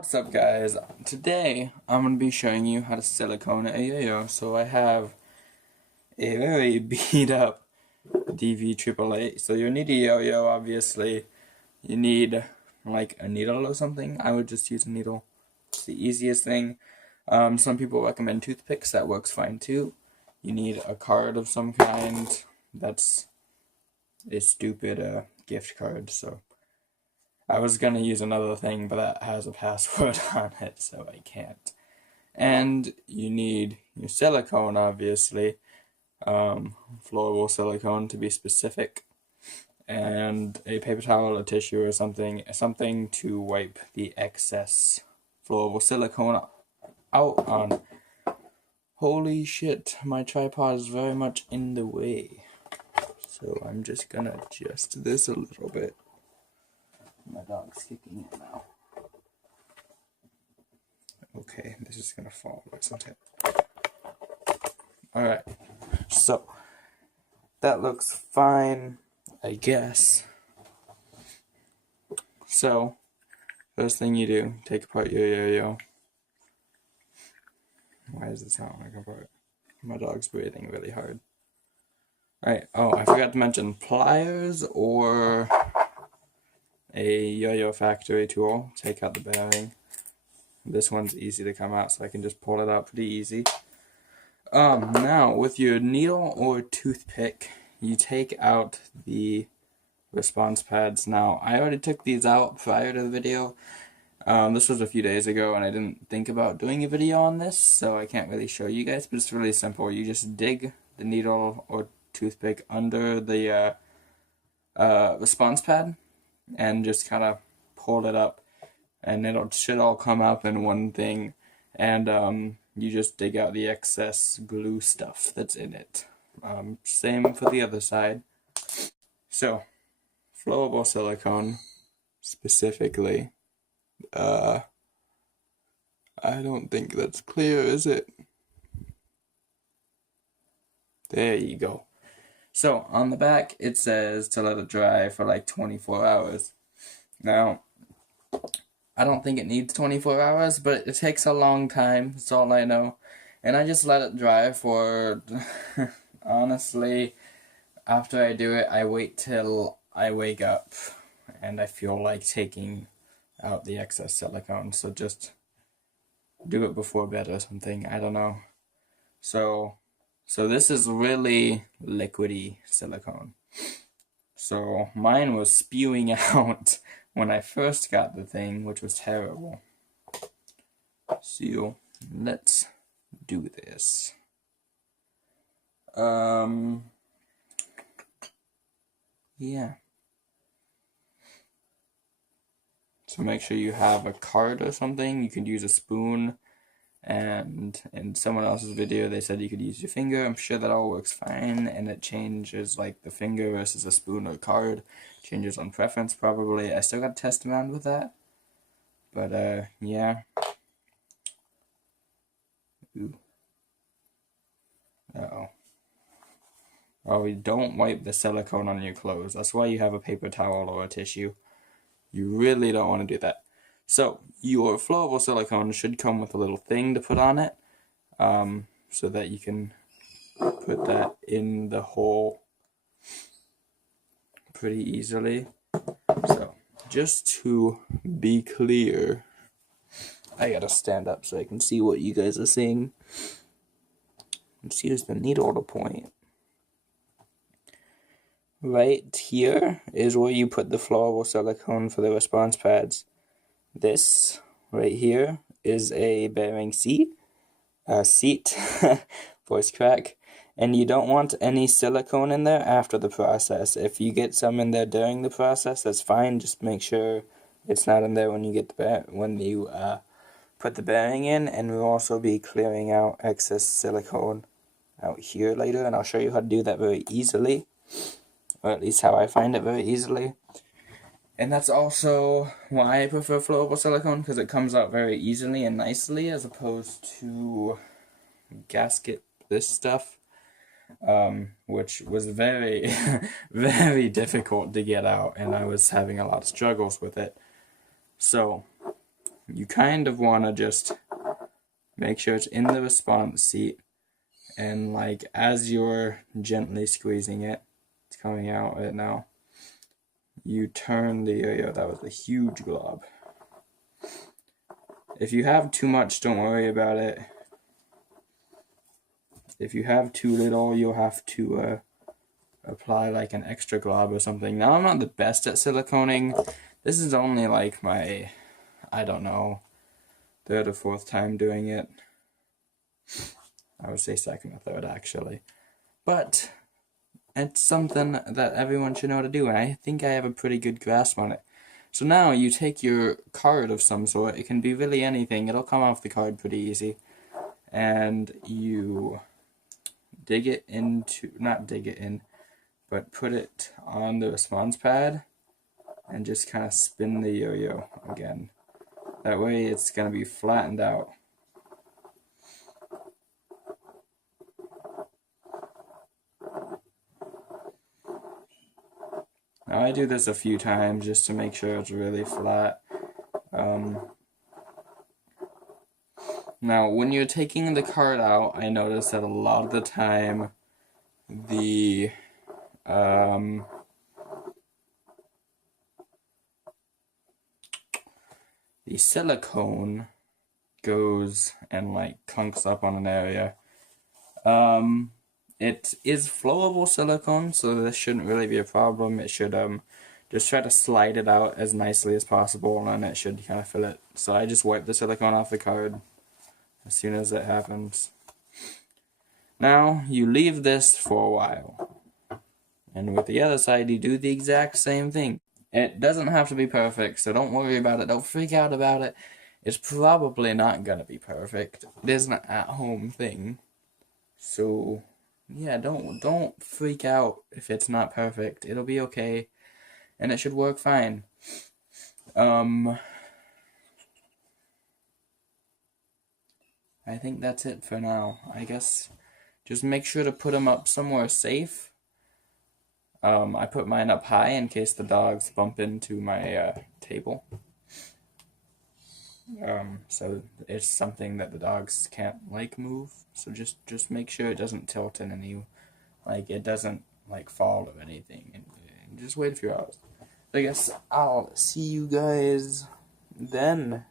What's up guys? Today I'm going to be showing you how to silicone a yo-yo. So I have a very beat up DV888. So you need a yo-yo obviously. You need like a needle or something. I would just use a needle. It's the easiest thing. Some people recommend toothpicks, that works fine too. You need a card of some kind. That's a stupid gift card, so I was gonna use another thing, but that has a password on it, so I can't. And you need your silicone, obviously, flowable silicone to be specific, and a paper towel, a tissue, or something to wipe the excess flowable silicone out on. Holy shit, my tripod is very much in the way. So I'm just gonna adjust this a little bit. My dog's kicking it now. Okay, this is gonna fall, isn't it? Alright, so that looks fine, I guess. So, first thing you do, take apart your yo-yo. Why does it sound like a part? My dog's breathing really hard. Alright, oh, I forgot to mention pliers or a yo-yo factory tool. Take out the bearing. This one's easy to come out, so I can just pull it out pretty easy. Now, with your needle or toothpick, you take out the response pads. Now, I already took these out prior to the video. This was a few days ago, and I didn't think about doing a video on this, so I can't really show you guys, but it's really simple. You just dig the needle or toothpick under the response pad, and just kind of pull it up, and it should all come up in one thing, and you just dig out the excess glue stuff that's in it. Same for the other side. So, flowable silicone, specifically. I don't think that's clear, is it? There you go. So, on the back, it says to let it dry for like 24 hours. Now, I don't think it needs 24 hours, but it takes a long time, that's all I know. And I just let it dry for, honestly, after I do it, I wait till I wake up and I feel like taking out the excess silicone. So just do it before bed or something, I don't know. So this is really liquidy silicone. So mine was spewing out when I first got the thing, which was terrible. So let's do this. Yeah. So make sure you have a card or something. You could use a spoon, and in someone else's video they said you could use your finger. I'm sure that all works fine, and it changes like the finger versus a spoon or card. Changes on preference probably. I still gotta test around with that. But yeah. Ooh. Uh-oh. Oh, you don't wipe the silicone on your clothes. That's why you have a paper towel or a tissue. You really don't want to do that. So, your flowable silicone should come with a little thing to put on it, so that you can put that in the hole pretty easily. So, just to be clear, I gotta stand up so I can see what you guys are seeing. Let's use the needle to point. Right here is where you put the flowable silicone for the response pads. This right here is a bearing seat, voice crack, and you don't want any silicone in there after the process. If you get some in there during the process, that's fine. Just make sure it's not in there when you get put the bearing in, and we'll also be clearing out excess silicone out here later, and I'll show you how to do that very easily. Or at least how I find it very easily. And that's also why I prefer flowable silicone, because it comes out very easily and nicely as opposed to gasket this stuff, which was very, very difficult to get out, and I was having a lot of struggles with it. So, you kind of want to just make sure it's in the response seat, and like as you're gently squeezing it, it's coming out right now, you turn the yo-yo. That was a huge glob. If you have too much, don't worry about it. If you have too little, you'll have to apply like an extra glob or something. Now, I'm not the best at siliconing. This is only like my, I don't know, third or fourth time doing it. I would say second or third, actually. But it's something that everyone should know how to do, and I think I have a pretty good grasp on it. So now you take your card of some sort. It can be really anything. It'll come off the card pretty easy. And you dig it into, not dig it in, but put it on the response pad and just kind of spin the yo-yo again. That way it's going to be flattened out. Now I do this a few times just to make sure it's really flat. Now when you're taking the card out, I notice that a lot of the time the silicone goes and like clunks up on an area. It is flowable silicone, so this shouldn't really be a problem. It should just try to slide it out as nicely as possible, and it should kind of fill it. So I just wipe the silicone off the card as soon as it happens. Now you leave this for a while, and with the other side you do the exact same thing. It doesn't have to be perfect, so don't worry about it. Don't freak out about it. It's probably not gonna be perfect. It is an at-home thing, so yeah, don't freak out if it's not perfect. It'll be okay, and it should work fine. I think that's it for now. I guess just make sure to put them up somewhere safe. I put mine up high in case the dogs bump into my table. So it's something that the dogs can't like move. So just make sure it doesn't tilt in any, like it doesn't like fall or anything, and just wait a few hours. I guess I'll see you guys then.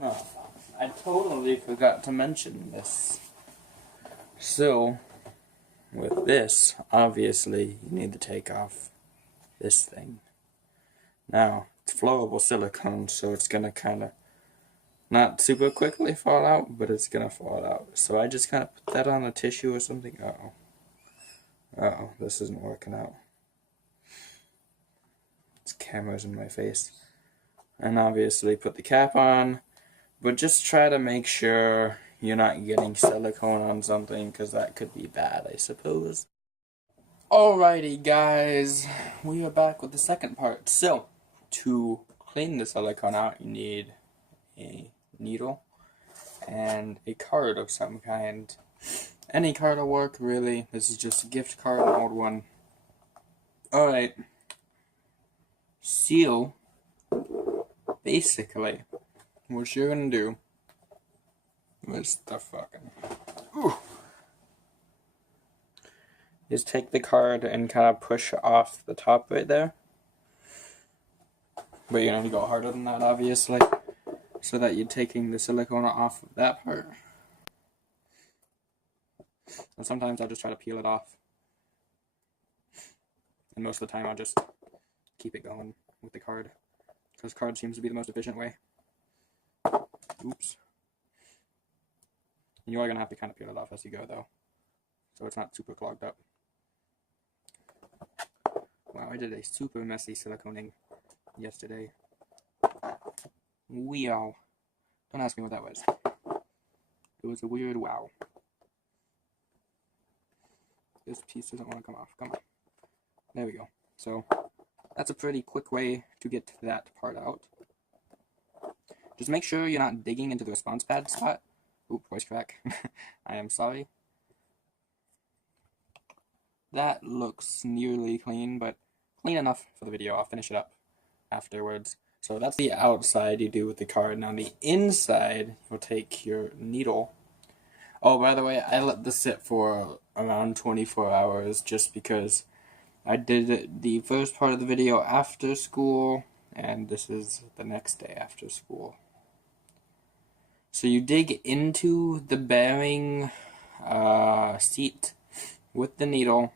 Oh, I totally forgot to mention this. So with this, obviously you need to take off this thing. Now it's flowable silicone, so it's gonna kind of not super quickly fall out, but it's gonna fall out. So I just kind of put that on a tissue or something. Uh-oh, this isn't working out. This camera's in my face. And obviously put the cap on, but just try to make sure you're not getting silicone on something, because that could be bad, I suppose. Alrighty guys, we are back with the second part. So, to clean the silicone out, you need a needle and a card of some kind. Any card will work, really. This is just a gift card, an old one. Alright. So, basically, what you're gonna do is is take the card and kind of push off the top right there. But you're gonna go harder than that, obviously, so that you're taking the silicone off of that part. And sometimes I'll just try to peel it off. And most of the time I'll just keep it going with the card, because card seems to be the most efficient way. Oops. And you are gonna have to kind of peel it off as you go, though, so it's not super clogged up. Wow, I did a super messy siliconing yesterday. Wow. Don't ask me what that was. It was a weird wow. This piece doesn't want to come off. Come on. There we go. So, that's a pretty quick way to get that part out. Just make sure you're not digging into the response pad spot. Oop, voice crack. I am sorry. That looks nearly clean, but clean enough for the video. I'll finish it up afterwards. So that's the outside you do with the card. Now the inside, you'll take your needle. Oh, by the way, I let this sit for around 24 hours just because I did the first part of the video after school, and this is the next day after school. So you dig into the bearing seat with the needle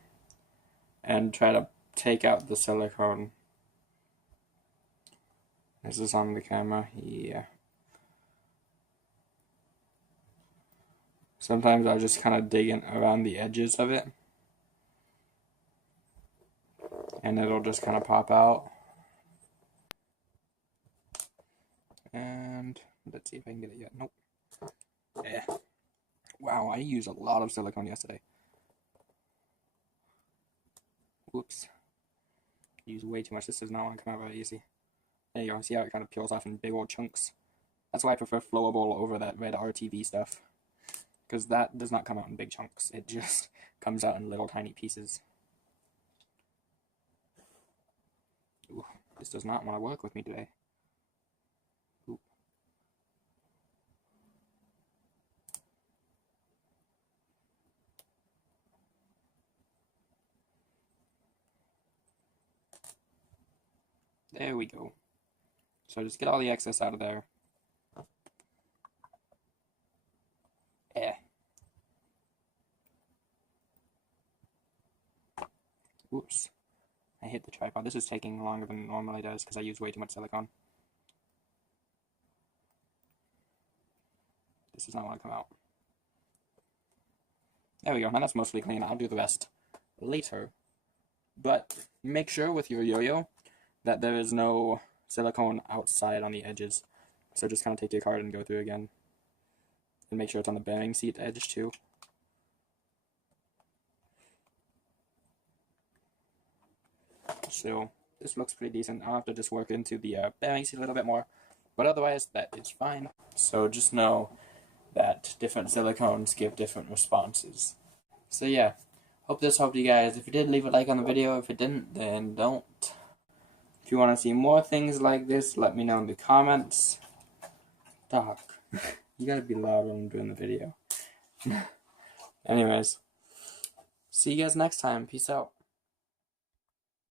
and try to take out the silicone. Is this on the camera? Yeah. Sometimes I'll just kind of dig in around the edges of it, and it'll just kind of pop out. And let's see if I can get it yet. Nope. Yeah. Wow, I used a lot of silicone yesterday. Whoops. Used way too much. This does not want to come out very easy. There you go. See how it kind of peels off in big old chunks? That's why I prefer flowable over that red RTV stuff. Because that does not come out in big chunks. It just comes out in little tiny pieces. Ooh, this does not want to work with me today. Ooh. There we go. So just get all the excess out of there. Oops. I hit the tripod. This is taking longer than it normally does because I use way too much silicone. This does not want to come out. There we go. Now that's mostly clean. I'll do the rest later. But make sure with your yo-yo that there is no silicone outside on the edges. So just kind of take your card and go through again. And make sure it's on the bearing seat edge too. So this looks pretty decent. I'll have to just work into the bearing seat a little bit more. But otherwise, that is fine. So just know that different silicones give different responses. So yeah, hope this helped you guys. If you did, leave a like on the video. If it didn't, then don't. If you want to see more things like this, let me know in the comments. Dog, you gotta be louder when I'm doing the video. Anyways, see you guys next time. Peace out.